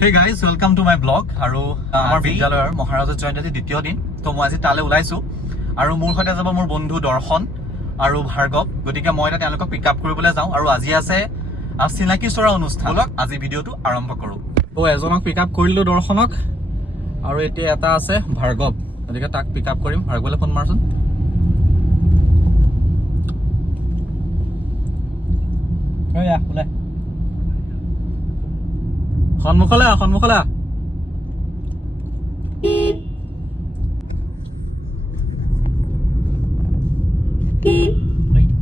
Hey guys, welcome to my blog. আৰু আমাৰ বিদ্যালয়ৰ মহাৰাজৰ জয়ন্তী দ্বিতীয় দিন। তো মই আজি তালে ওলাইছো আৰু মোৰ সৈতে যাব মোৰ বন্ধু দৰ্শন আৰু ভাৰ্গৱ। গতিকে মই এটা তেওঁলোকক পিক আপ কৰিবলৈ যাওঁ আৰু আজি আছে চিনাকি চৰা অনুষ্ঠান। আজি ভিডিঅ'টো আৰম্ভ কৰোঁ। তো এজনক পিক আপ কৰিলো দৰ্শনক আৰু এতিয়া এটা আছে ভাৰ্গৱ। গতিকে তাক পিক আপ কৰিম। ভাৰ্গৱলৈ ফোন মাৰচোন। ওলাই সন্মুখলৈ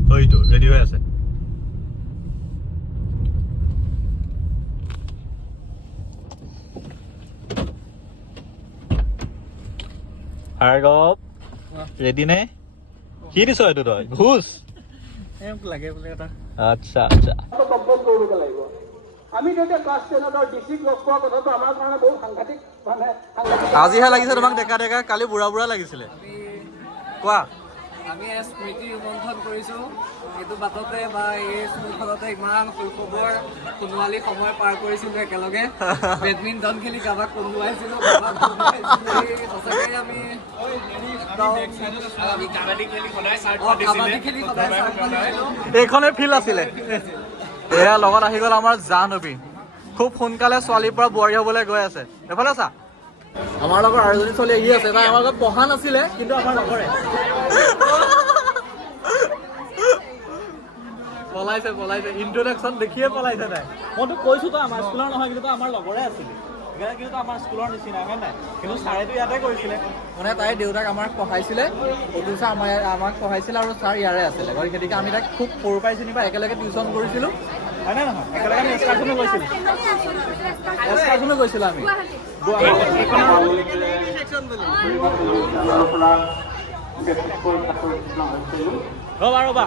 হয়তো ৰেডি হৈ আছে। ভাৰ্গৱ ৰেডি নে? কি দিছ এইটো তই? ঘোষ লাগে বোলে এটা। আচ্ছা আজিহে লাগিছে তোমাক ডেকা ডেকা, কালি বুঢ়া বুঢ়া লাগিছিলে। কোৱা। আমি স্মৃতি ৰোমন্থন কৰিছো এইটো বাটতে বা এই স্কুলখনতে ইমান শৈশৱৰ সোণোৱালী সময় পাৰ কৰিছিলো একেলগে। বেডমিণ্টন খেলি কাৰোবাক কন্দুৱাইছিলো, সঁচাকৈ আমি কাবাডী খেলি সদায় এইখনে ফিল্ড আছিলে। এয়া লগত আহি গ'ল আমাৰ জাহ্নবী। খুব সোনকালে ছোৱালীৰ পৰা বোৱাৰী হ'বলৈ গৈ আছে। এইফালে চা, আমাৰ লগত আৰু এজনী ছোৱালী আহি আছে। তাই আমাৰ লগত পঢ়া নাছিলে, কিন্তু আমাৰ লগৰে পলাইছে ইন্ট্ৰডাকশ্যন দেখিয়ে পলাইছে তাই। মই তোক কৈছো তই আমাৰ স্কুলৰ নহয়, কিন্তু তই আমাৰ লগৰে আছিলি। কিন্তু আমাৰ স্কুলৰ নিচিনা হয় নাই, কিন্তু ছাৰেতো ইয়াতে কৰিছিলে। মানে তাই দেউতাক আমাক পঢ়াইছিলে, অতুচা আমাক পঢ়াইছিলে আৰু ছাৰ ইয়াৰে আছিলে। গতিকে আমি তাক খুব সৰু পাই চিনি পাই একেলগে টিউশ্যন কৰিছিলোঁ, হয় নে নহয়? একেলগে আমি এক্সকাৰশ্যনো গৈছিলোঁ আমি ৰবা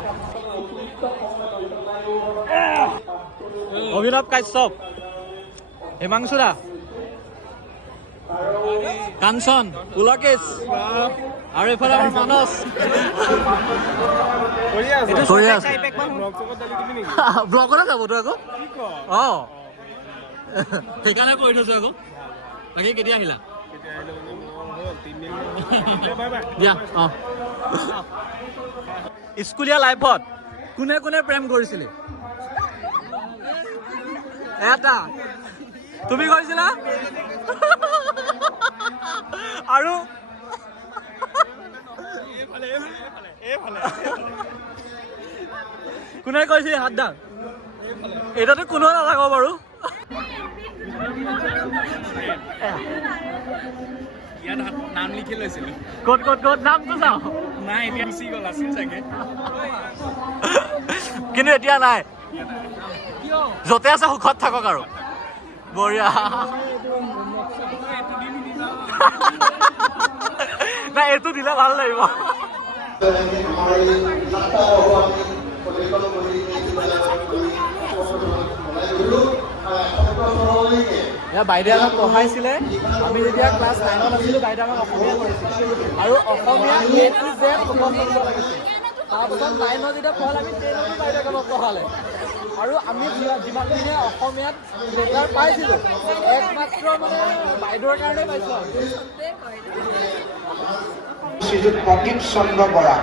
অভিনৱ কাশ্যপ, হিমাংশু দা, কাঞ্চন, পুলকেশ আৰু এইফালে আমাৰ মানস। ব্লগতে যাব তো আকৌ। অঁ সেইকাৰণে কৰি থৈছো আকৌ। বাকী কেতিয়া আহিলা? দিয়া। অঁ স্কুলীয়া লাইফত কোনে কোনে প্ৰেম কৰিছিলে? এটা তুমি কৈছিলা আৰু কোনে কৈছিল? হাত দাং। এটাতো কোনো নাথাকো বাৰু। নাম লিখি লৈছিলো। ক'ত নামটো চাওঁ। নাই এতিয়া গুচি গ'ল, আছিল চাগে। কিন্তু এতিয়া নাই। য'তে আছে সুখত থাকক আৰু। বঢ়িয়া। নাই এইটো দিলে ভাল লাগিব। বাইদেৱে আমাক পঢ়াইছিলে। আমি যেতিয়া ক্লাছ 9ত আছিলোঁ, বাইদেৱে আমাক অসমীয়া কৰিছিলে আৰু অসমীয়া A to Z মুখস্থ কৰিব লাগিছিল। তাৰপিছত 9ত যেতিয়া পঢ়ালে, আমি 10তো বাইদেৱে আমাক পঢ়ালে আৰু আমি যিমানখিনিয়ে অসমীয়াত লেটাৰ পাইছিলোঁ, একমাত্ৰ মানে বাইদেউৰ কাৰণে পাইছোঁ আৰু। শ্ৰীযুত প্ৰদীপ চন্দ্ৰ বৰা,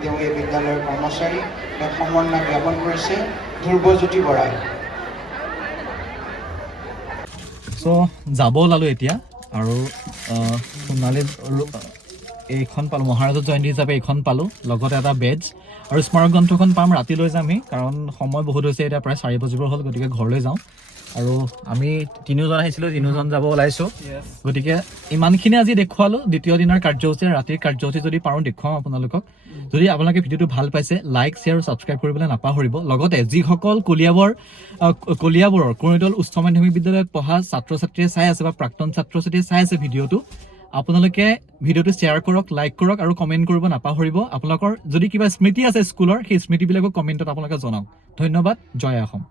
তেওঁ এই বিদ্যালয়ৰ কৰ্মচাৰী। তেওঁ সম্বৰ্ধনা জ্ঞাপন কৰিছে ধ্ৰুৱজ্যোতি বৰাই। চ' যাব ওলালোঁ এতিয়া আৰু সোণালী এইখন পালোঁ, মহাৰাজৰ জয়ন্তী হিচাপে এইখন পালোঁ, লগতে এটা বেডজ আৰু স্মাৰক গ্ৰন্থখন পাম। ৰাতিলৈ যামহি, কাৰণ সময় বহুত হৈছে এতিয়া, প্ৰায় 4 বজিবৰ হ'ল। গতিকে ঘৰলৈ যাওঁ। আৰু আমি 3জন আহিছিলোঁ, 3জন যাব ওলাইছোঁ। গতিকে ইমানখিনি আজি দেখুৱালোঁ দ্বিতীয় দিনৰ কাৰ্যসূচী। ৰাতিৰ কাৰ্যসূচী যদি পাৰোঁ দেখুৱাম আপোনালোকক। যদি আপোনালোকে ভিডিঅ'টো ভাল পাইছে, লাইক, শ্বেয়াৰ আৰু ছাবস্ক্ৰাইব কৰিবলৈ নাপাহৰিব। লগতে যিসকল কলিয়াবৰৰ কুৰণীতল উচ্চ মাধ্যমিক বিদ্যালয়ত পঢ়া ছাত্ৰ ছাত্ৰীয়ে চাই আছে বা প্ৰাক্তন ছাত্ৰ ছাত্ৰীয়ে চাই আছে ভিডিঅ'টো, আপোনালোকে ভিডিঅ'টো শ্বেয়াৰ কৰক, লাইক কৰক আৰু কমেণ্ট কৰিব নাপাহৰিব। আপোনালোকৰ যদি কিবা স্মৃতি আছে স্কুলৰ, সেই স্মৃতিবিলাকক কমেণ্টত আপোনালোকে জনাওক। ধন্যবাদ। জয় অসম।